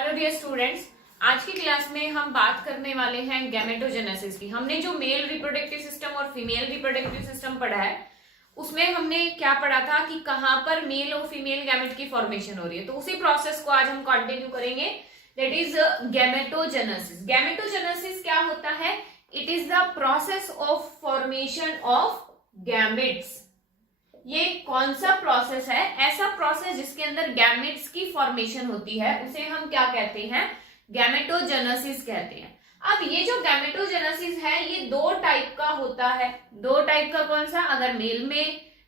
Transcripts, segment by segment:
Hello dear students, आज की class में हम बात करने वाले हैं गैमेटोजेनेसिस की। हमने जो मेल रिप्रोडक्टिव सिस्टम और फीमेल रिप्रोडक्टिव सिस्टम पढ़ा है उसमें हमने क्या पढ़ा था कि कहां पर मेल और फीमेल गैमेट की फॉर्मेशन हो रही है। तो उसी प्रोसेस को आज हम कंटिन्यू करेंगे, दैट इज गैमेटोजेनेसिस। गैमेटोजेनेसिस क्या होता है? It is the process of formation of gametes. ये कौन सा प्रोसेस है? ऐसा प्रोसेस जिसके अंदर गैमेट्स की फॉर्मेशन होती है उसे हम क्या कहते हैं? गैमेटोजेनेसिस कहते हैं। अब ये जो गैमेटोजेनेसिस है ये दो टाइप का होता है। दो टाइप का कौन सा? अगर मेल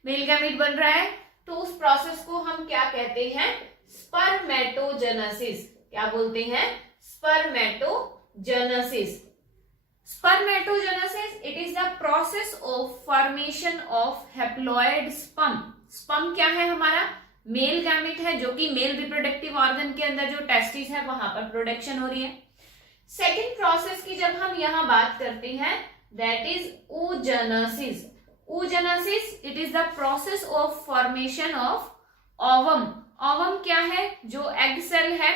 गैमेट बन रहा है तो उस प्रोसेस को हम क्या कहते हैं? स्पर्मेटोजेनेसिस। क्या बोलते हैं? Spermatogenesis. Spermatogenesis, it is the process of formation of haploid sperm। Sperm क्या है? हमारा मेल गैमेट है जो कि मेल रिप्रोडक्टिव ऑर्गन के अंदर जो टेस्टिस है वहां पर प्रोडक्शन हो रही है। सेकेंड प्रोसेस की जब हम यहां बात करते हैं that is oogenesis। oogenesis, it is the process of formation of ovum। ovum क्या है? जो एग सेल है,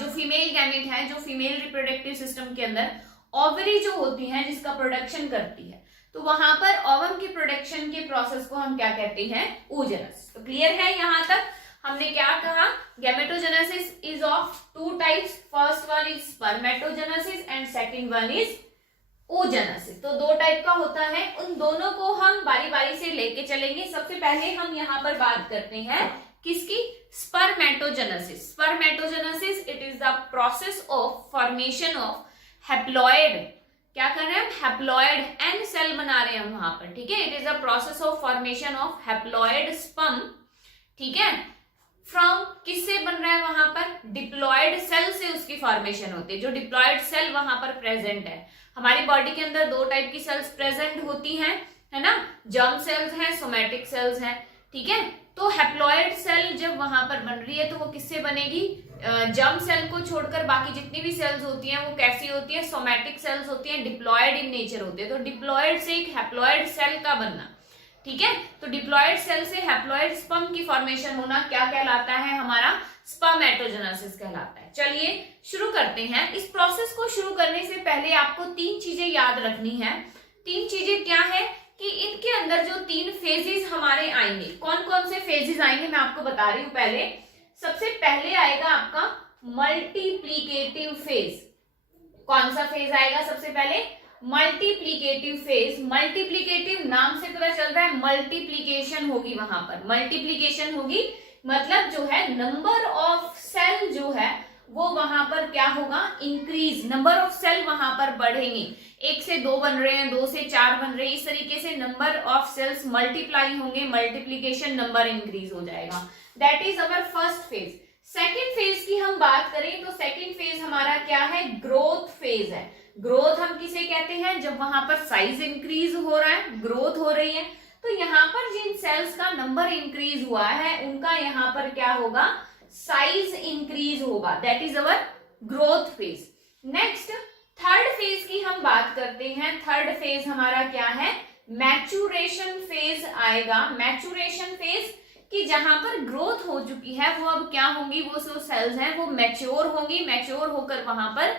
जो फीमेल गैमेट है, जो फीमेल रिप्रोडक्टिव सिस्टम के अंदर ओवरी जो होती है जिसका प्रोडक्शन करती है, तो वहां पर ओवम की प्रोडक्शन के प्रोसेस को हम क्या कहते हैं? oogenesis। तो क्लियर है यहां तक? हमने क्या कहा? Gametogenesis is of two types. First one is spermatogenesis and second one is oogenesis। तो दो टाइप का होता है, उन दोनों को हम बारी बारी से लेके चलेंगे। सबसे पहले हम यहाँ पर बात करते हैं किसकी? Spermatogenesis. Spermatogenesis it is the process of formation of haploid. क्या कर रहे हैं हम? हैप्लॉइड एन सेल बना रहे हैं हम वहां पर, ठीक है। It is a process of formation of haploid sperm, ठीक है। फ्रॉम किससे बन रहा है वहां पर? डिप्लॉइड सेल से उसकी फॉर्मेशन होती है। जो डिप्लॉइड सेल वहां पर प्रेजेंट है, हमारी बॉडी के अंदर दो टाइप की सेल्स प्रेजेंट होती हैं, है ना। जर्म सेल्स हैं, सोमैटिक सेल्स हैं, ठीक है। तो हैप्लॉइड सेल जब वहां पर बन रही है तो वो किससे बनेगी? जर्म सेल को छोड़कर बाकी जितनी भी सेल्स होती हैं वो कैसी होती है? सोमैटिक सेल्स होती हैं, डिप्लॉयड इन नेचर होती है। तो डिप्लॉयड से एक हैप्लॉइड सेल का बनना, ठीक है। तो डिप्लॉयड सेल से हैप्लॉइड स्पर्म की फॉर्मेशन होना क्या कहलाता है? हमारा स्पर्मेटोजेनेसिस कहलाता है। चलिए शुरू करते हैं। इस प्रोसेस को शुरू करने से पहले आपको तीन चीजें याद रखनी है। तीन चीजें क्या है कि इनके अंदर जो तीन फेजेस हमारे आएंगे, कौन कौन से फेजेस आएंगे मैं आपको बता रही हूं। पहले सबसे पहले आएगा आपका मल्टीप्लीकेटिव फेज। कौन सा फेज आएगा सबसे पहले? Multiplicative phase. मल्टीप्लीकेटिव नाम से पता चल रहा है मल्टीप्लीकेशन होगी वहां पर। मल्टीप्लीकेशन होगी मतलब जो है नंबर ऑफ सेल जो है वो वहां पर क्या होगा? इंक्रीज। नंबर ऑफ सेल वहां पर बढ़ेंगे। एक से दो बन रहे हैं, दो से चार बन रहे हैं, इस तरीके से नंबर ऑफ सेल्स मल्टीप्लाई होंगे, मल्टीप्लीकेशन नंबर इंक्रीज हो जाएगा। That is our first phase. Second phase की हम बात करें तो सेकेंड फेज हमारा क्या है? ग्रोथ फेज है। ग्रोथ हम किसे कहते हैं? जब वहां पर साइज इंक्रीज हो रहा है, ग्रोथ हो रही है, तो यहाँ पर जिन सेल्स का नंबर इंक्रीज हुआ है उनका यहाँ पर क्या होगा? साइज इंक्रीज होगा। That is our growth phase. Next third phase की हम बात करते हैं। थर्ड फेज हमारा क्या है? मैचुरेशन फेज आएगा। मैचुरेशन फेज कि जहां पर ग्रोथ हो चुकी है वो अब क्या होंगी? वो जो सेल्स हैं वो मैच्योर होंगी। मैच्योर होकर वहां पर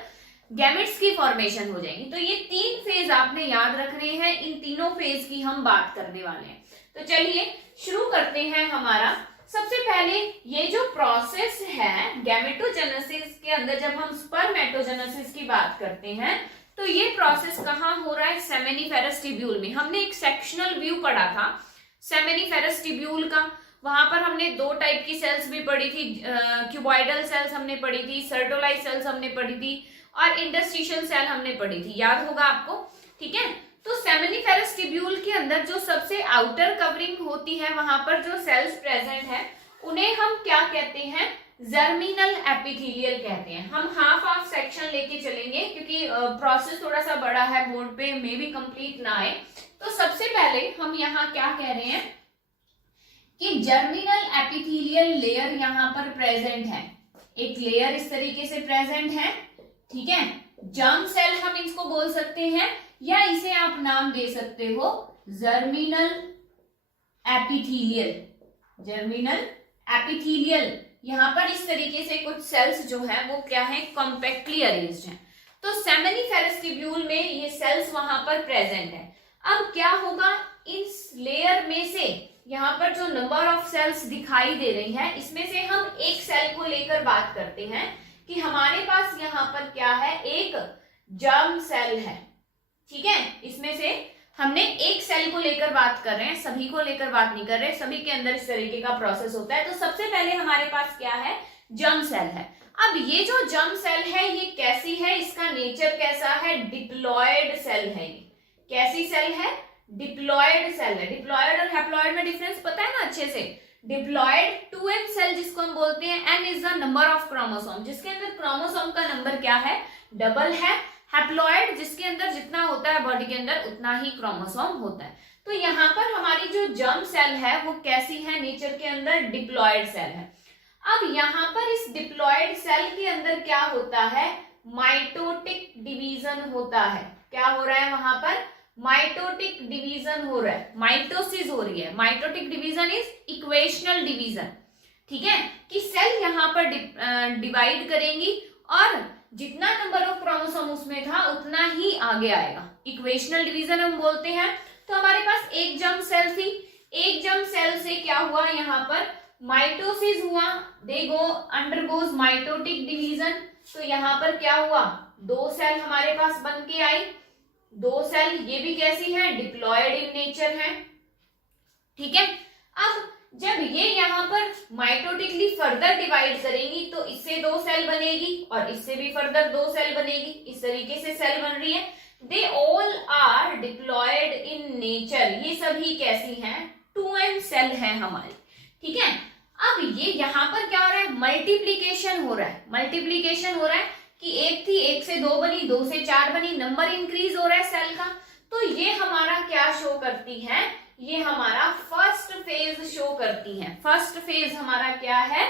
गैमेट्स की फॉर्मेशन हो जाएगी। तो ये तीन फेज आपने याद रखने हैं। इन तीनों फेज की हम बात करने वाले हैं। तो चलिए शुरू करते हैं। हमारा सबसे पहले ये जो प्रोसेस है गैमेटोजेनेसिस के अंदर, जब हम स्पर्मेटोजेनेसिस की बात करते हैं तो ये प्रोसेस कहाँ हो रहा है? सेमेनिफेरस ट्यूब्यूल में। हमने एक सेक्शनल व्यू पढ़ा था सेमेनिफेरस ट्यूब्यूल का। वहां पर हमने दो टाइप की सेल्स भी पढ़ी थी। क्यूबॉइडल सेल्स हमने पढ़ी थी, सर्टोलाइज सेल्स हमने पढ़ी थी और इंटरस्टिशियल सेल हमने पढ़ी थी। याद होगा आपको, ठीक है। तो सेमेनिफेरस ट्यूब्यूल के अंदर जो सबसे आउटर कवरिंग होती है वहां पर जो सेल्स प्रेजेंट है उन्हें हम क्या कहते हैं? जर्मिनल एपिथेलियल कहते हैं। हम हाफ सेक्शन लेके चलेंगे क्योंकि प्रोसेस थोड़ा सा बड़ा है, बोर्ड पे मे भी कंप्लीट ना आए। तो सबसे पहले हम यहाँ क्या कह रहे हैं कि जर्मिनल एपिथेलियल लेयर यहाँ पर प्रेजेंट है। एक लेयर इस तरीके से प्रेजेंट है, ठीक है। जर्म सेल हम इसको बोल सकते हैं या इसे आप नाम दे सकते हो जर्मिनल एपिथेलियल। जर्मिनल एपिथेलियल यहाँ पर इस तरीके से कुछ सेल्स जो है वो क्या है, कॉम्पैक्टली अरेंज्ड हैं। तो सेमिनिफेरस ट्यूब्यूल में ये सेल्स वहां पर प्रेजेंट है। अब क्या होगा, इस लेयर में से यहाँ पर जो नंबर ऑफ सेल्स दिखाई दे रही है, इसमें से हम एक सेल को लेकर बात करते हैं कि हमारे पास यहाँ पर क्या है, एक जर्म सेल है। ठीक है, इसमें से हमने एक सेल को लेकर बात कर रहे हैं, सभी को लेकर बात नहीं कर रहे, सभी के अंदर इस तरीके का प्रोसेस होता है। तो सबसे पहले हमारे पास क्या है, जर्म सेल है। अब ये जो जर्म सेल है ये कैसी है, इसका नेचर कैसा है, डिप्लॉयड सेल है। ये कैसी सेल है, डिप्लॉयड सेल है। डिप्लॉयड और हैप्लॉयड में डिफरेंस पता है ना अच्छे से। डिप्लॉयड 2n सेल जिसको हम बोलते हैं, n is the number of chromosome, जिसके अंदर क्रोमोसोम का नंबर क्या है, डबल है। हैप्लॉयड जिसके अंदर जितना होता है बॉडी के अंदर उतना ही क्रोमोसोम होता है। तो यहाँ पर हमारी जो जर्म सेल है वो कैसी है, नेचर के अंदर डिप्लॉयड सेल है। अब यहाँ पर इस डिप्लॉयड सेल के अंदर क्या होता है, माइटोटिक डिवीजन होता है। क्या हो रहा है वहां पर, माइटोटिक डिवीजन हो रहा है, माइटोसिस हो रही है। Mitotic division is equational division. ठीक है, कि सेल यहाँ पर डिवाइड करेंगी और जितना नंबर ऑफ क्रोमोसोम उसमें था उतना ही आगे आएगा। इक्वेशनल डिवीजन हम बोलते हैं। तो हमारे पास एक जर्म सेल थी, एक जर्म सेल से क्या हुआ, यहाँ पर माइटोसिस हुआ, दे गो अंडरगोज माइटोटिक डिवीजन। तो यहाँ पर क्या हुआ, दो सेल हमारे पास बन के आई, दो सेल, ये भी कैसी है, डिप्लॉयड इन नेचर है। ठीक है, अब जब ये यहाँ पर माइटोटिकली फर्दर डिवाइड करेंगी तो इससे दो सेल बनेगी और इससे भी फर्दर दो सेल बनेगी, इस तरीके से सेल बन रही है। They all are deployed in nature, ये सभी कैसी हैं, 2n सेल है हमारी। ठीक है, अब ये यहाँ पर क्या हो रहा है, मल्टीप्लीकेशन हो रहा है। मल्टीप्लीकेशन हो रहा है कि एक थी, एक से दो बनी, दो से चार बनी, नंबर इंक्रीज हो रहा है सेल का। तो ये हमारा क्या शो करती है, ये हमारा फर्स्ट फेज शो करती है। फर्स्ट फेज हमारा क्या है,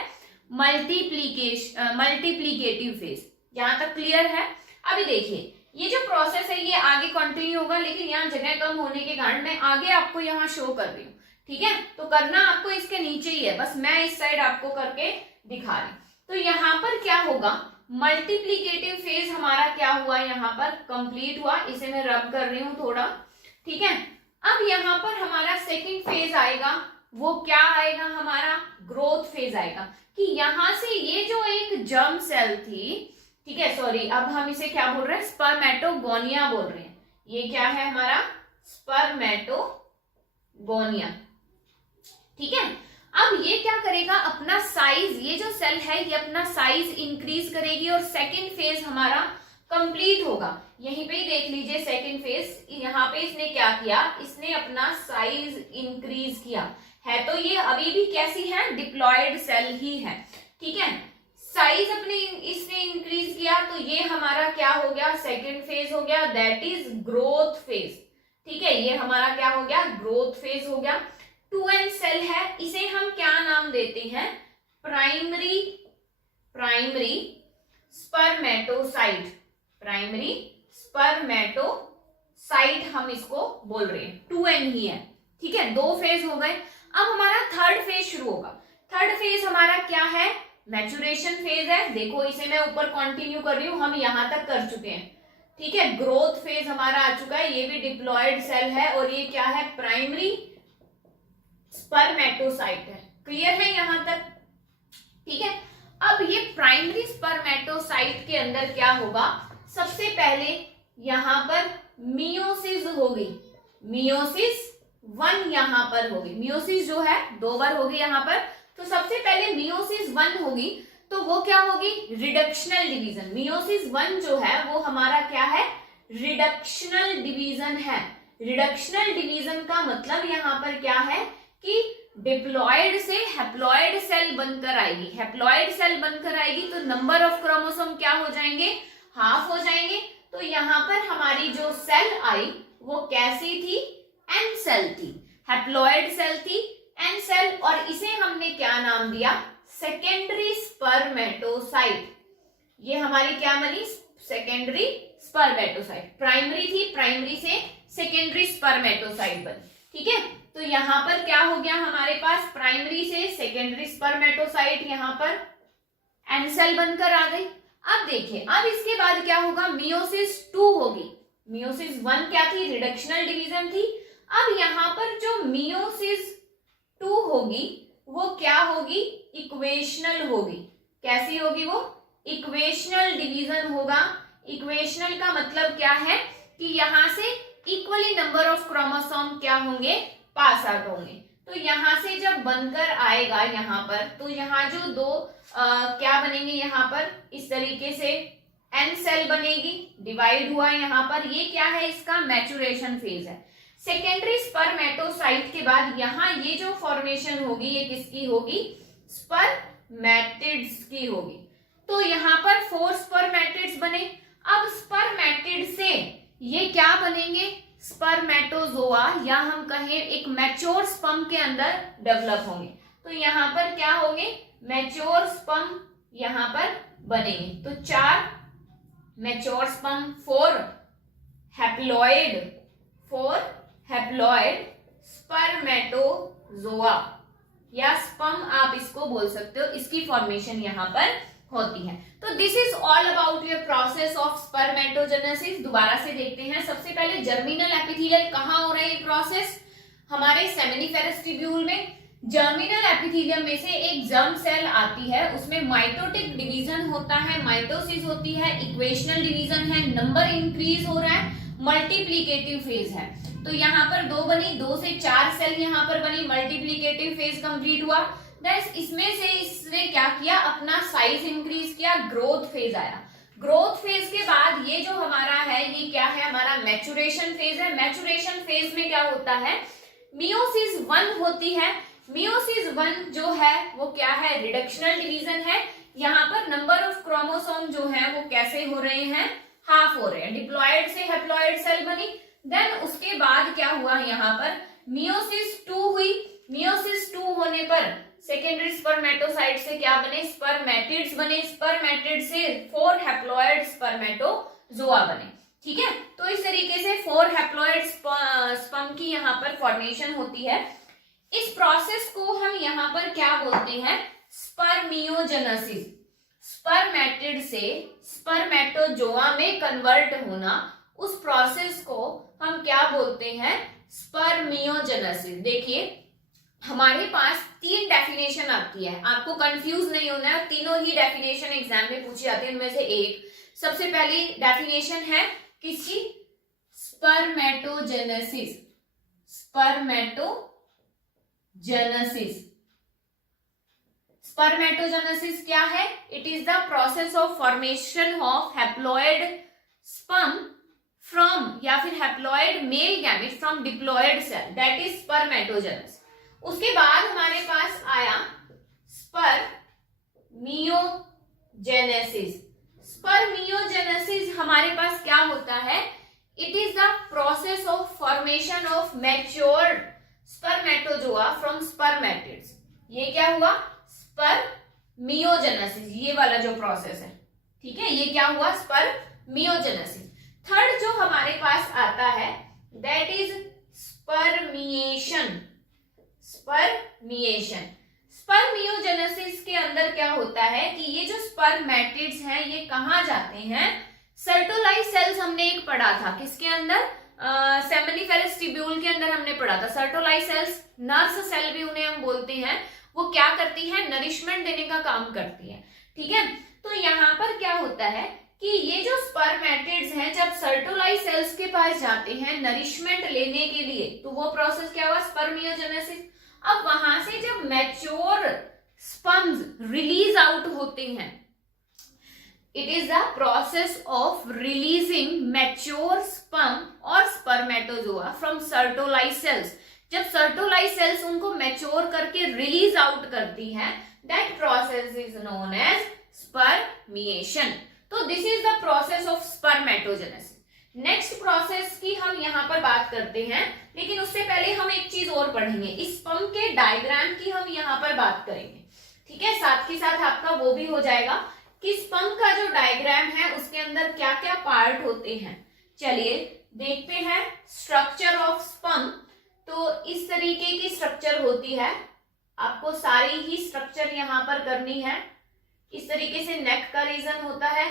मल्टीप्लीकेटिव फेज। यहां तक क्लियर है। अभी देखिए ये जो प्रोसेस है ये आगे कंटिन्यू होगा, लेकिन यहाँ जगह कम होने के कारण मैं आगे आपको यहाँ शो कर रही हूँ। ठीक है, तो करना आपको इसके नीचे ही है, बस मैं इस साइड आपको करके दिखा रही। तो यहाँ पर क्या होगा, मल्टीप्लीकेटिव फेज हमारा क्या हुआ, यहाँ पर कंप्लीट हुआ। इसे मैं रब कर रही हूँ थोड़ा। ठीक है, अब यहाँ पर हमारा सेकंड फेज आएगा, वो क्या आएगा, हमारा ग्रोथ फेज आएगा। कि यहां से ये जो एक जर्म सेल थी, ठीक है, सॉरी, अब हम इसे क्या बोल रहे हैं, स्पर्मेटोगोनिया बोल रहे हैं। ये क्या है हमारा, स्पर्मेटोगोनिया। ठीक है, अब ये क्या करेगा, अपना साइज, ये जो सेल है ये अपना साइज इंक्रीज करेगी और सेकंड फेज हमारा कंप्लीट होगा। यहीं पे ही देख लीजिए सेकंड फेज, यहाँ पे इसने क्या किया, इसने अपना साइज इंक्रीज किया है। तो ये अभी भी कैसी है, डिप्लॉयड सेल ही है। ठीक है, साइज अपने इसने इंक्रीज किया तो ये हमारा क्या हो गया, सेकंड फेज हो गया, दैट इज ग्रोथ फेज। ठीक है, ये हमारा क्या हो गया, ग्रोथ फेज हो गया। 2n सेल है, इसे हम क्या नाम देते हैं, प्राइमरी स्पर्मेटोसाइट। प्राइमरी स्पर्मेटोसाइट हम इसको बोल रहे हैं, 2n ही है। ठीक है, दो फेज हो गए। अब हमारा थर्ड फेज शुरू होगा। थर्ड फेज हमारा क्या है, मैचुरेशन फेज है। देखो इसे मैं ऊपर कंटिन्यू कर रही हूं, हम यहां तक कर चुके हैं। ठीक है, ग्रोथ फेज हमारा आ चुका है, ये भी डिप्लॉयड सेल है और ये क्या है, प्राइमरी स्पर्मेटोसाइट है। क्लियर है यहां तक। ठीक है, अब ये प्राइमरी स्पर्मेटोसाइट के अंदर क्या होगा, सबसे पहले यहां पर मियोसिस होगी। मियोसिस 1 यहां पर होगी, मियोसिस जो है 2 बार होगी यहां पर। तो सबसे पहले मियोसिस 1 होगी, तो वो क्या होगी, रिडक्शनल डिवीजन। मियोसिस 1 जो है वो हमारा क्या है, रिडक्शनल डिवीजन है। रिडक्शनल डिवीजन का मतलब यहां पर क्या है कि डिप्लॉयड से हैप्लॉयड सेल बनकर आएगी। हैप्लॉयड सेल बनकर आएगी तो नंबर ऑफ क्रोमोसोम क्या हो जाएंगे, हाफ हो जाएंगे। तो यहाँ पर हमारी जो सेल आई वो कैसी थी, एन सेल थी, हैप्लॉयड सेल थी, एन सेल। और इसे हमने क्या नाम दिया, सेकेंडरी स्पर्मेटोसाइट। ये हमारी क्या बनी, सेकेंडरी स्पर्मेटोसाइट। प्राइमरी थी, प्राइमरी से सेकेंडरी स्पर्मेटोसाइट बनी। ठीक है, तो यहाँ पर क्या हो गया हमारे पास, प्राइमरी से सेकेंडरी स्पर्मेटोसाइट यहाँ पर एन सेल बनकर आ गई। अब देखिए, अब इसके बाद क्या होगा, मियोसिस 2 होगी। मियोसिस 1 क्या थी, रिडक्शनल डिवीजन थी। अब यहाँ पर जो मियोसिस 2 होगी वो क्या होगी, इक्वेशनल होगी। कैसी होगी वो, इक्वेशनल डिवीजन होगा। इक्वेशनल का मतलब क्या है कि यहां से इक्वली नंबर ऑफ क्रोमोसोम क्या होंगे, पास आउट होंगे। तो यहां से जब बनकर आएगा यहाँ पर, तो यहाँ जो दो क्या बनेंगे, यहाँ पर इस तरीके से एन सेल बनेगी, डिवाइड हुआ यहाँ पर। ये क्या है, इसका मैचुरेशन फेज है। सेकेंडरी स्पर्मेटोसाइट के बाद यहाँ ये जो फॉर्मेशन होगी ये किसकी होगी, स्पर्मेटिड्स की होगी। तो यहाँ पर 4 स्पर्मेटिड्स बने। अब स्पर्मेटिड से ये क्या बनेंगे, स्पर्मेटोजोआ, या हम कहें एक मैच्योर स्पर्म के अंदर डेवलप होंगे। तो यहाँ पर क्या होंगे, मैच्योर स्पर्म यहाँ पर बनेंगे। तो 4 मैच्योर स्पर्म, 4 हैप्लॉइड स्पर्मेटोजोआ या स्पर्म आप इसको बोल सकते हो, इसकी फॉर्मेशन यहाँ पर होती है। तो this is all about your process of spermatogenesis. दोबारा से देखते हैं। सबसे पहले जर्मिनल एपिथेलियल कहाँ हो रहा है ये प्रोसेस, हमारे सेमिनिफेरस ट्यूब्यूल में। जर्मिनल एपिथेलियम में से एक जर्म सेल आती है, उसमें माइटोटिक डिवीजन होता है, माइटोसिस होती है, इक्वेशनल डिवीजन है, नंबर इंक्रीज हो रहा है, मल्टीप्लीकेटिव फेज है। तो यहाँ पर 2 बनी, 2 से 4 सेल यहाँ पर बनी, मल्टीप्लीकेटिव फेज कंप्लीट हुआ। इसमें से इसने क्या किया, अपना साइज इंक्रीज किया, ग्रोथ फेज आया। ग्रोथ फेज के बाद ये जो हमारा है ये क्या है, हमारा मैचुरेशन फेज है। मैचुरेशन फेज में क्या होता है, मियोसिस 1 होती है। मियोसिस 1 जो है वो क्या है, रिडक्शनल डिवीजन है। यहाँ पर नंबर ऑफ क्रोमोसोम जो है वो कैसे हो रहे हैं, हाफ हो रहे हैं। डिप्लॉयड से हैप्लॉयड सेल बनी। देन उसके बाद क्या हुआ, यहाँ पर मियोसिस 2 हुई। मियोसिस 2 होने पर सेकेंडरी स्पर्मेटोसाइट से क्या बने, स्पर्मेटिड्स बने। स्पर्मेटिड से 4 हैप्लॉयड स्पर्मेटोजोआ बने। ठीक है, तो इस तरीके से 4 हैप्लॉयड स्पर्म की यहाँ पर फॉर्मेशन होती है। इस प्रोसेस को हम यहाँ पर क्या बोलते हैं, स्पर्मियोजेनेसिस। स्पर्मेटिड से स्पर्मेटोजोआ में कन्वर्ट होना, उस प्रोसेस को हम क्या बोलते हैं, स्पर्मियोजेनेसिस। देखिए हमारे पास 3 डेफिनेशन आती है, आपको कंफ्यूज नहीं होना है। तीनों ही डेफिनेशन एग्जाम में पूछी जाती है। उनमें से एक सबसे पहली डेफिनेशन है किसकी, स्पर्मेटोजेनेसिस। स्पर्मेटोजेनेसिस क्या है, it is the process of formation of haploid sperm from, या फिर haploid male gamete from diploid cell, that is spermatogenesis. उसके बाद हमारे पास आया स्पर्मियोजेनेसिस। स्पर्मियोजेनेसिस हमारे पास क्या होता है, it is the process of formation of matured spermatozoa from spermatids. ये क्या हुआ, स्पर्मियोजेनेसिस, ये वाला जो प्रोसेस है। ठीक है, ये क्या हुआ, स्पर्मियोजेनेसिस। थर्ड जो हमारे पास आता है दैट इज स्पर्मिएशन। स्पर्मियोजेनेसिस के अंदर क्या होता है कि ये जो स्पर्मेटिड्स हैं ये कहाँ जाते हैं, सर्टोलाइज सेल्स हमने एक पढ़ा था, किसके अंदर, सेमिनिफेरस ट्यूब्यूल के अंदर हमने पढ़ा था। सर्टोलाइज सेल्स, नर्स सेल भी उन्हें हम बोलते हैं, वो क्या करती है, नरिशमेंट देने का काम करती है। ठीक है, तो यहाँ पर क्या होता है कि ये जो स्पर्मेटिड्स हैं जब सर्टोलाइज सेल्स के पास जाते हैं नरिशमेंट लेने के लिए, तो वो प्रोसेस क्या हुआ, स्पर्मियोजेनेसिस। अब वहां से जब मैच्योर स्पर्म्स रिलीज आउट होते हैं, it is the process of releasing mature sperm और स्पर्मेटोजोआ फ्रॉम सर्टोलाइज सेल्स। जब सर्टोलाइज सेल्स उनको मैच्योर करके रिलीज आउट करती हैं, that process is known as spermiation. तो this is the process of spermatogenesis. Next process की हम यहाँ पर बात करते हैं, लेकिन उससे पहले हम एक चीज और पढ़ेंगे, इस स्पर्म के डायग्राम की हम यहाँ पर बात करेंगे। ठीक है, साथ के साथ आपका वो भी हो जाएगा कि स्पर्म का जो डायग्राम है उसके अंदर क्या क्या पार्ट होते हैं। चलिए देखते हैं स्ट्रक्चर ऑफ स्पर्म। तो इस तरीके की स्ट्रक्चर होती है, आपको सारी ही स्ट्रक्चर यहां पर करनी है। इस तरीके से नेक का रीजन होता है,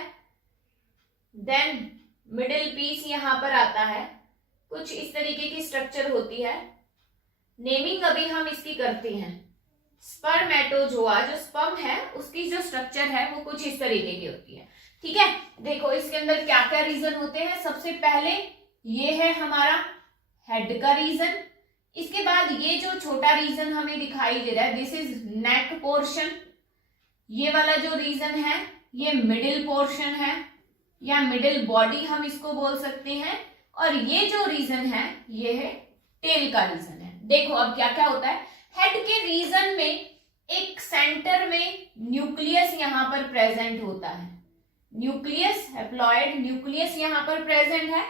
देन मिडिल पीस यहां पर आता है, कुछ इस तरीके की स्ट्रक्चर होती है। नेमिंग अभी हम इसकी करते हैं। स्पर्मेटोजोआ जो स्पर्म है उसकी जो स्ट्रक्चर है वो कुछ इस तरीके की होती है। ठीक है, देखो इसके अंदर क्या क्या रीजन होते हैं। सबसे पहले ये है हमारा हेड का रीजन, इसके बाद ये जो छोटा रीजन हमें दिखाई दे रहा है दिस इज नेक पोर्शन, ये वाला जो रीजन है ये मिडिल पोर्शन है या मिडिल बॉडी हम इसको बोल सकते हैं, और ये जो रीजन है ये है टेल का रीजन है। देखो अब क्या क्या होता है, हेड के रीजन में एक सेंटर में न्यूक्लियस यहां पर प्रेजेंट होता है, न्यूक्लियस हैप्लॉइड न्यूक्लियस यहां पर प्रेजेंट है।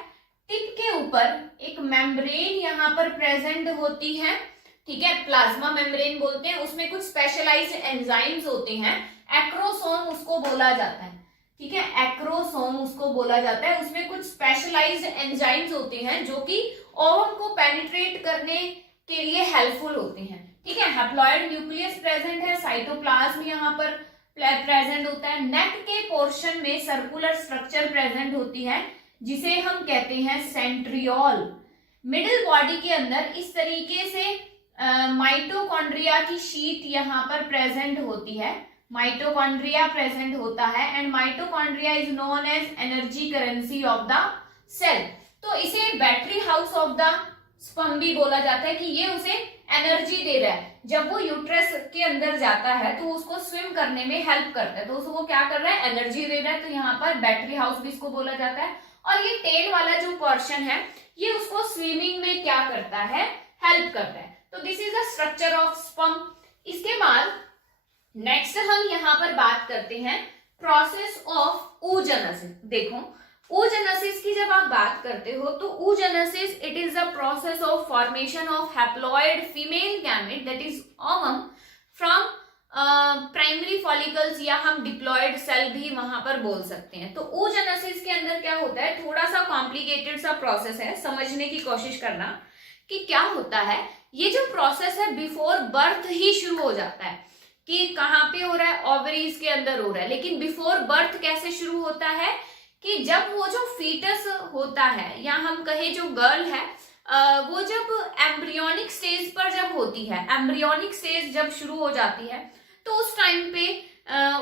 टिप के ऊपर एक मेम्ब्रेन यहां पर प्रेजेंट होती है, ठीक है, प्लाज्मा मेम्ब्रेन बोलते हैं, उसमें कुछ स्पेशलाइज्ड एंजाइम्स होते हैं, एक्रोसोम उसको बोला जाता है, ठीक है, एक्रोसोम उसको बोला जाता है। उसमें कुछ स्पेशलाइज्ड एंजाइम्स होते हैं जो कि ओवम को पेनिट्रेट करने के लिए हेल्पफुल होते हैं। ठीक है, हैप्लॉइड न्यूक्लियस प्रेजेंट है, साइटोप्लाज्म यहाँ पर प्रेजेंट होता है। नेक के पोर्शन में सर्कुलर स्ट्रक्चर प्रेजेंट होती है जिसे हम कहते हैं सेंट्रियोल। मिडिल बॉडी के अंदर इस तरीके से माइटोकॉन्ड्रिया की शीट यहाँ पर प्रेजेंट होती है, माइटोकॉन्ड्रिया प्रेजेंट होता है, and mitochondria is known as energy currency of the cell. तो इसे battery house of the sperm भी बोला जाता है कि ये उसे एनर्जी दे रहा है। जब वो यूट्रस के अंदर जाता है तो उसको स्विम करने में हेल्प करता है, तो उसको क्या कर रहा है, एनर्जी दे रहा है, तो यहाँ पर बैटरी हाउस भी इसको बोला जाता है। और ये टेल वाला जो पोर्शन है ये उसको स्विमिंग में क्या करता है, हेल्प करता है। तो this is the structure of sperm. इसके बाद नेक्स्ट हम यहाँ पर बात करते हैं प्रोसेस ऑफ oogenesis। देखो oogenesis की जब आप बात करते हो तो oogenesis it is the process of formation of haploid female gamete that is ovum from primary follicles, या हम डिप्लॉयड सेल भी वहां पर बोल सकते हैं। तो oogenesis के अंदर क्या होता है, थोड़ा सा कॉम्प्लिकेटेड सा प्रोसेस है, समझने की कोशिश करना कि क्या होता है। ये जो प्रोसेस है बिफोर बर्थ ही शुरू हो जाता है, कि कहाँ पे हो रहा है, ओवरीज के अंदर हो रहा है। लेकिन बिफोर बर्थ कैसे शुरू होता है कि जब वो जो फीटस होता है या हम कहे जो गर्ल है वो जब एम्ब्रियोनिक स्टेज पर जब होती है, एम्ब्रियोनिक स्टेज जब शुरू हो जाती है तो उस टाइम पे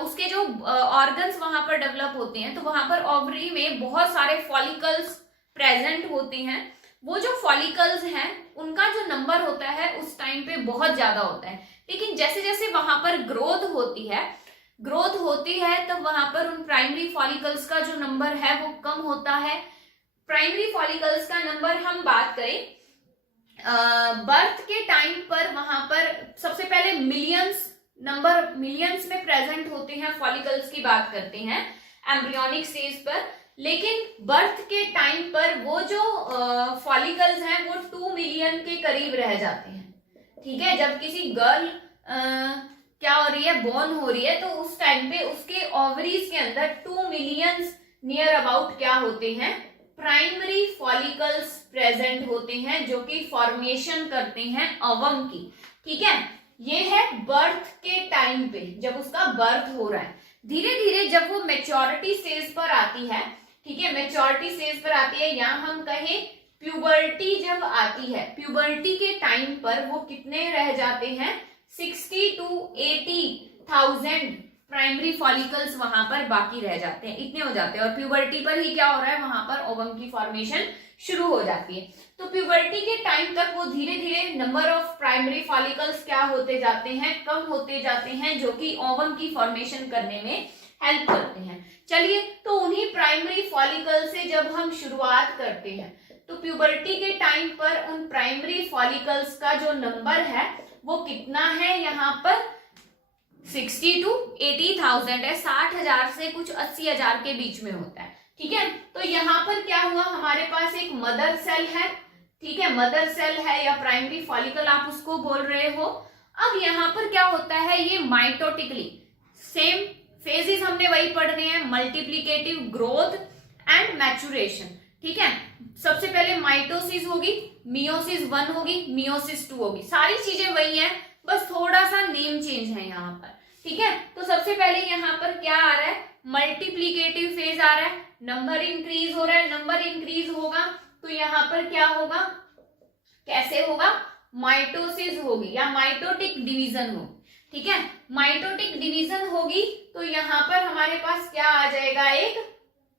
उसके जो ऑर्गन्स वहां पर डेवलप होते हैं, तो वहां पर ओवरी में बहुत सारे फॉलिकल्स प्रेजेंट होते हैं। वो जो फॉलिकल्स हैं उनका जो नंबर होता है उस टाइम पे बहुत ज्यादा होता है, लेकिन जैसे जैसे वहां पर ग्रोथ होती है तब वहां पर उन प्राइमरी फॉलिकल्स का जो नंबर है वो कम होता है। प्राइमरी फॉलिकल्स का नंबर हम बात करें बर्थ के टाइम पर वहां पर सबसे पहले मिलियंस में प्रेजेंट होते हैं, फॉलिकल्स की बात करते हैं एम्ब्रियोनिक स्टेज पर। लेकिन बर्थ के टाइम पर वो जो फॉलिकल्स हैं वो 2 मिलियन के करीब रह जाते हैं। ठीक है, जब किसी गर्ल क्या हो रही है, बोर्न हो रही है, तो उस टाइम पे उसके ओवरीज के अंदर 2 मिलियन नियर अबाउट क्या होते हैं, प्राइमरी फॉलिकल्स प्रेजेंट होते हैं जो कि फॉर्मेशन करते हैं ओवम की। ठीक है, ये है बर्थ के टाइम पे जब उसका बर्थ हो रहा है। धीरे धीरे जब वो मेच्योरिटी स्टेज पर आती है, ठीक है, मेच्योरिटी स्टेज पर आती है, या हम कहें प्यूबर्टी जब आती है, प्यूबर्टी के टाइम पर वो कितने रह जाते हैं, 60 to 80,000 प्राइमरी फॉलिकल्स वहां पर बाकी रह जाते हैं, इतने हो जाते हैं। और प्यूबर्टी पर ही क्या हो रहा है, वहां पर ओवम की फॉर्मेशन शुरू हो जाती है। तो प्यूबर्टी के टाइम तक वो धीरे धीरे नंबर ऑफ प्राइमरी फॉलिकल्स क्या होते जाते हैं, कम होते जाते हैं, जो कि ओवम की फॉर्मेशन करने में हेल्प करते हैं। चलिए, तो उन्हीं प्राइमरी फॉलिकल से जब हम शुरुआत करते हैं तो प्यूबर्टी के टाइम पर उन प्राइमरी फॉलिकल्स का जो नंबर है वो कितना है, यहाँ पर 60 to 80,000 है, 60,000 से कुछ 80,000 के बीच में होता है। ठीक है, तो यहाँ पर क्या हुआ, हमारे पास एक मदर सेल है, ठीक है, मदर सेल है या प्राइमरी फॉलिकल आप उसको बोल रहे हो। अब यहाँ पर क्या होता है, ये माइटोटिकली सेम फेजेस हमने वही पढ़ने हैं, मल्टीप्लिकेटिव, ग्रोथ एंड मैचुरेशन। ठीक है, सबसे पहले माइटोसिस होगी, मियोसिस 1 होगी, मियोसिस 2 होगी, सारी चीजें वही हैं, बस थोड़ा सा नेम चेंज है यहाँ पर। ठीक है, तो सबसे पहले यहाँ पर क्या आ रहा है, मल्टीप्लीकेटिव फेज आ रहा है, नंबर इंक्रीज हो रहा है, नंबर इंक्रीज होगा तो यहाँ पर क्या होगा, कैसे होगा, माइटोसिस होगी या माइटोटिक डिवीजन होगी। ठीक है, माइटोटिक डिवीजन होगी तो यहाँ पर हमारे पास क्या आ जाएगा, एक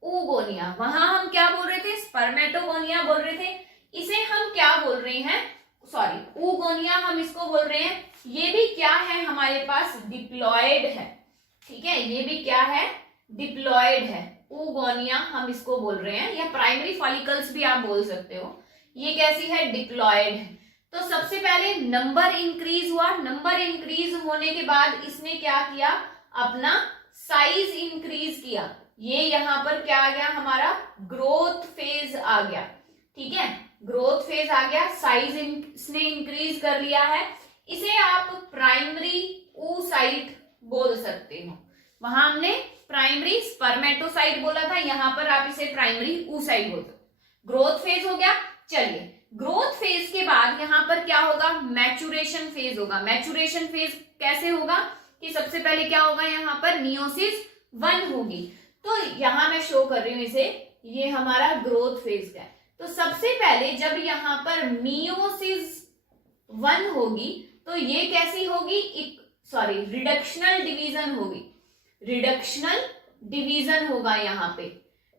oogonia। वहां हम क्या बोल रहे थे, स्पर्मेटोगोनिया बोल रहे थे, इसे हम क्या बोल रहे हैं, सॉरी oogonia हम इसको बोल रहे हैं। ये भी क्या है हमारे पास, डिप्लॉयड है। ठीक है, ये भी क्या है, डिप्लॉयड है, oogonia हम इसको बोल रहे हैं, या प्राइमरी फॉलिकल्स भी आप बोल सकते हो। ये कैसी है, डिप्लॉयड है। तो सबसे पहले नंबर इंक्रीज हुआ, नंबर इंक्रीज होने के बाद इसने क्या किया, अपना साइज इंक्रीज किया। ये यहाँ पर क्या आ गया, हमारा ग्रोथ फेज आ गया। ठीक है, ग्रोथ फेज आ गया, साइज इसने इंक्रीज कर लिया है। इसे आप प्राइमरी oocyte बोल सकते हो। वहां हमने प्राइमरी स्पर्मेटोसाइट बोला था, यहाँ पर आप इसे प्राइमरी oocyte बोल सकते हो। ग्रोथ फेज हो गया। चलिए, ग्रोथ फेज के बाद यहाँ पर क्या होगा, मैचुरेशन फेज होगा। मैचुरेशन फेज कैसे होगा कि सबसे पहले क्या होगा, यहाँ पर मियोसिस 1 होगी। तो यहां मैं शो कर रही हूं इसे, ये हमारा ग्रोथ फेज का है। तो सबसे पहले जब यहाँ पर मियोसिस 1 होगी तो ये कैसी होगी, सॉरी रिडक्शनल डिवीजन होगी। रिडक्शनल डिवीजन होगा, यहाँ पे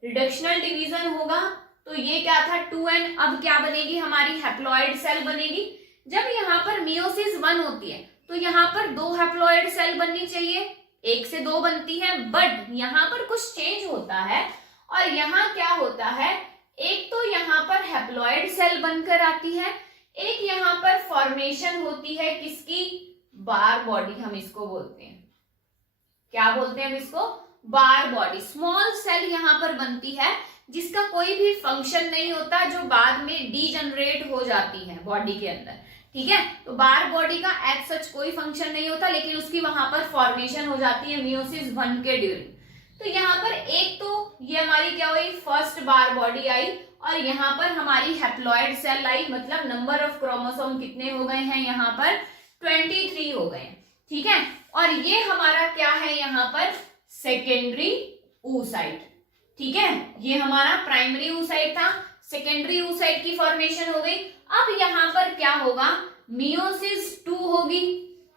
रिडक्शनल डिवीजन होगा। तो ये क्या था, 2n, अब क्या बनेगी, हमारी हैप्लॉइड सेल बनेगी। जब यहाँ पर मियोसिस 1 होती है तो यहाँ पर 2 हैप्लॉइड सेल बननी चाहिए, 1 से 2 बनती है, बट यहाँ पर कुछ चेंज होता है और यहाँ क्या होता है, एक तो यहाँ पर हैप्लॉइड सेल बनकर आती है, एक यहाँ पर फॉर्मेशन होती है किसकी, बार बॉडी हम इसको बोलते हैं। क्या बोलते हैं हम इसको, बार बॉडी। स्मॉल सेल यहाँ पर बनती है जिसका कोई भी फंक्शन नहीं होता, जो बाद में डीजनरेट हो जाती है बॉडी के अंदर। ठीक है, तो बार बॉडी का एज सच कोई फंक्शन नहीं होता, लेकिन उसकी वहां पर फॉर्मेशन हो जाती है मियोसिस 1 के ड्यूरिंग। तो यहाँ पर एक तो ये हमारी क्या हुई, फर्स्ट बार बॉडी आई, और यहाँ पर हमारी हैप्लॉइड सेल आई, मतलब नंबर ऑफ क्रोमोसोम कितने हो गए हैं, यहाँ पर 23 हो गए। ठीक है, और ये हमारा क्या है, यहाँ पर सेकेंडरी oocyte। ठीक है, ये हमारा प्राइमरी oocyte था, सेकेंडरी oocyte की फॉर्मेशन हो गई। अब यहाँ पर क्या होगा, मियोसिस 2 होगी,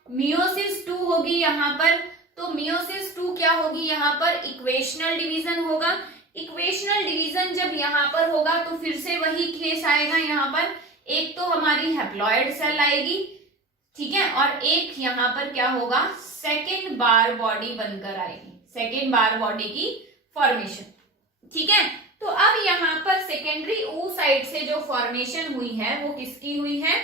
मियोसिस 2 होगी यहाँ पर। तो मियोसिस 2 क्या होगी, यहाँ पर इक्वेशनल डिवीजन होगा। इक्वेशनल डिवीजन जब यहाँ पर होगा तो फिर से वही केस आएगा, यहाँ पर एक तो हमारी हैप्लॉइड सेल आएगी, ठीक है, और एक यहाँ पर क्या होगा, सेकेंड बार बॉडी बनकर आएगी, सेकेंड बार बॉडी की फॉर्मेशन। ठीक है, तो अब यहाँ पर सेकेंडरी oocyte से जो फॉर्मेशन हुई है वो किसकी हुई है,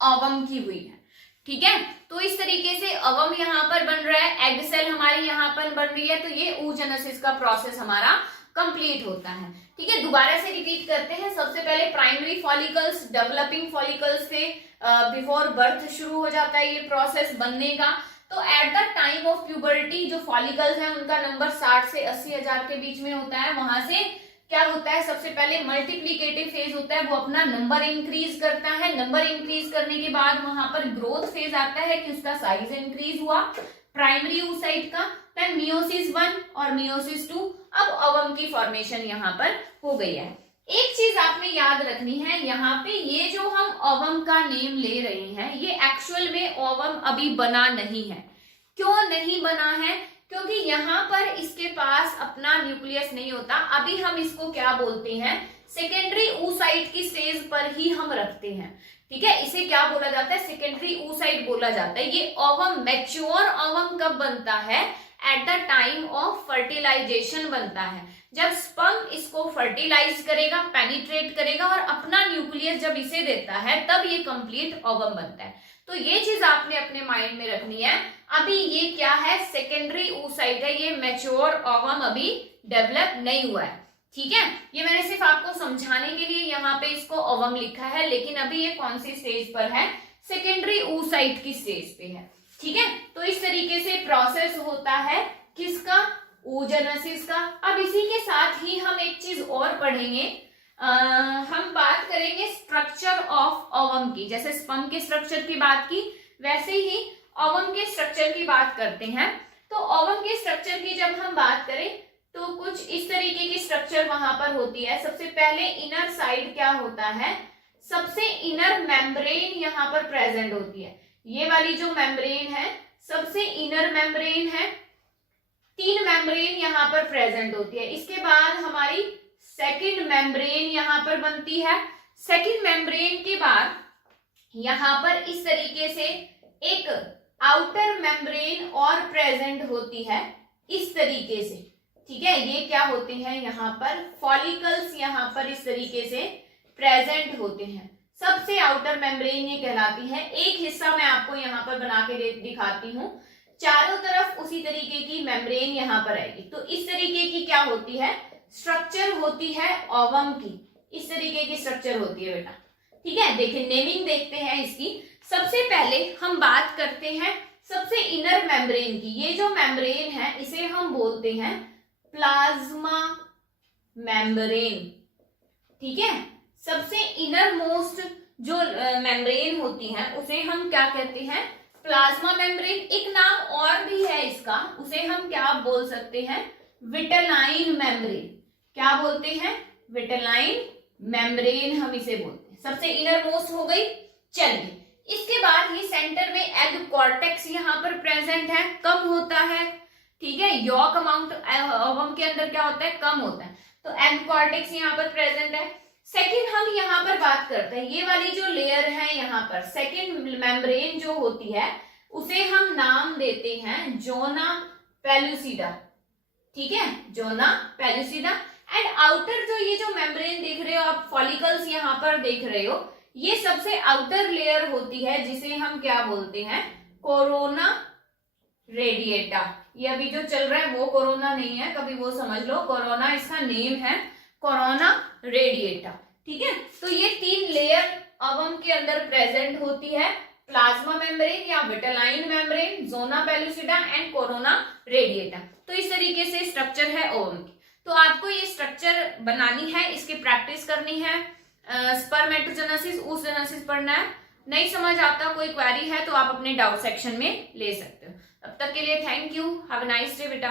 ओवम की हुई है। ठीक है, तो इस तरीके से ओवम यहाँ पर बन रहा है, एग सेल हमारी यहाँ पर बन रही है, तो ये oogenesis का प्रोसेस हमारा कंप्लीट होता है। ठीक है, दोबारा से रिपीट करते हैं। सबसे पहले प्राइमरी फॉलिकल्स, डेवलपिंग फॉलिकल्स से बिफोर बर्थ शुरू हो जाता है ये प्रोसेस बनने का। तो eight the time of puberty जो फॉलिकल्स हैं उनका नंबर 60 से 80 हजार के बीच में होता है। वहां से क्या होता है, सबसे पहले मल्टीप्लीकेटिव फेज होता है, वो अपना नंबर इंक्रीज करता है। नंबर इंक्रीज करने के बाद वहां पर ग्रोथ फेज आता है कि उसका साइज इंक्रीज हुआ प्राइमरी oocyte का, देन मियोसिस 1 और मियोसिस 2, अब ओवम की फॉर्मेशन यहाँ पर हो गई है। एक चीज आपने याद रखनी है, यहाँ पे ये जो हम ओवम का नेम ले रहे हैं ये एक्चुअल में ओवम अभी बना नहीं है। क्यों नहीं बना है, क्योंकि यहाँ पर इसके पास अपना न्यूक्लियस नहीं होता। अभी हम इसको क्या बोलते हैं, सेकेंडरी oocyte की स्टेज पर ही हम रखते हैं। ठीक है, इसे क्या बोला जाता है, सेकेंडरी oocyte बोला जाता है। ये ओवम, मैच्योर ओवम कब बनता है, at the time of fertilization बनता है। जब स्पर्म इसको फर्टिलाइज करेगा, पेनिट्रेट करेगा और अपना न्यूक्लियस जब इसे देता है, तब ये कंप्लीट ओवम बनता है। तो ये चीज आपने अपने माइंड में रखनी है। अभी ये क्या है, सेकेंडरी oocyte है, ये मैच्योर ओवम अभी डेवलप नहीं हुआ है। ठीक है, ये मैंने सिर्फ आपको समझाने के लिए यहाँ पे इसको ओवम लिखा है, लेकिन अभी ये कौन सी स्टेज पर है, सेकेंडरी oocyte की स्टेज पे है। ठीक है, तो इस तरीके से प्रोसेस होता है किसका, oogenesis का। अब इसी के साथ ही हम एक चीज और पढ़ेंगे, हम बात करेंगे स्ट्रक्चर ऑफ ओवम की। जैसे स्पर्म के स्ट्रक्चर की बात की वैसे ही ओवम के स्ट्रक्चर की बात करते हैं। तो ओवम के स्ट्रक्चर की जब हम बात करें तो कुछ इस तरीके की स्ट्रक्चर वहां पर होती है। सबसे पहले इनर साइड क्या होता है, सबसे इनर मेम्ब्रेन यहाँ पर प्रेजेंट होती है। ये वाली जो मेम्ब्रेन है सबसे इनर मेम्ब्रेन है, 3 मेम्ब्रेन यहाँ पर प्रेजेंट होती है। इसके बाद हमारी सेकंड मेम्ब्रेन यहाँ पर बनती है। सेकंड मेम्ब्रेन के बाद यहाँ पर इस तरीके से एक आउटर मेम्ब्रेन और प्रेजेंट होती है इस तरीके से, ठीक है। ये क्या होते हैं, यहाँ पर फॉलिकल्स यहाँ पर इस तरीके से प्रेजेंट होते हैं। सबसे आउटर मेम्ब्रेन ये कहलाती है। एक हिस्सा मैं आपको यहाँ पर बना के दिखाती हूँ, चारों तरफ उसी तरीके की मेम्ब्रेन यहाँ पर आएगी। तो इस तरीके की क्या होती है, स्ट्रक्चर होती है ओवम की। इस तरीके की स्ट्रक्चर होती है बेटा, ठीक है। देखिए नेमिंग देखते हैं इसकी। सबसे पहले हम बात करते हैं सबसे इनर मेम्ब्रेन की। ये जो मेम्ब्रेन है इसे हम बोलते हैं प्लाज्मा मेम्ब्रेन, ठीक है। सबसे इनर मोस्ट जो मेम्ब्रेन होती है उसे हम क्या कहते हैं, प्लाज्मा मेम्ब्रेन। एक नाम और भी है इसका, उसे हम क्या बोल सकते हैं, विटेलाइन मेम्ब्रेन। क्या बोलते हैं, विटेलाइन मेम्ब्रेन हम इसे बोलते हैं। सबसे इनर मोस्ट हो गई। चलिए इसके बाद ये सेंटर में एग कॉर्टेक्स यहाँ पर प्रेजेंट है, कम होता है, ठीक है। यॉक अमाउंट ओवम के अंदर क्या होता है, कम होता है। तो एग कॉर्टेक्स यहाँ पर प्रेजेंट है। सेकंड हम यहाँ पर बात करते हैं, ये वाली जो लेयर है यहाँ पर सेकंड मेम्ब्रेन जो होती है उसे हम नाम देते हैं जोना पेलुसिडा, ठीक है, जोना पेलुसिडा। एंड आउटर जो ये जो मेम्ब्रेन देख रहे हो आप, फॉलिकल्स यहाँ पर देख रहे हो, ये सबसे आउटर लेयर होती है जिसे हम क्या बोलते हैं, कोरोना रेडिएटा। ये अभी जो चल रहा है वो कोरोना नहीं है, कभी वो समझ लो, कोरोना इसका नेम है, कोरोना रेडिएटा, ठीक है। तो ये 3 लेयर ओवम के अंदर प्रेजेंट होती है, प्लाज्मा मेम्ब्रेन या vitelline membrane, zona pellucida and corona radiata. तो इस तरीके से स्ट्रक्चर है ओवम की। तो आपको ये स्ट्रक्चर बनानी है, इसकी प्रैक्टिस करनी है। स्पर्मेटोजेनेसिस, oogenesis पढ़ना है। नहीं समझ आता, कोई क्वेरी है तो आप अपने डाउट सेक्शन में ले सकते हो। तब तक के लिए thank you, have a nice day बेटा।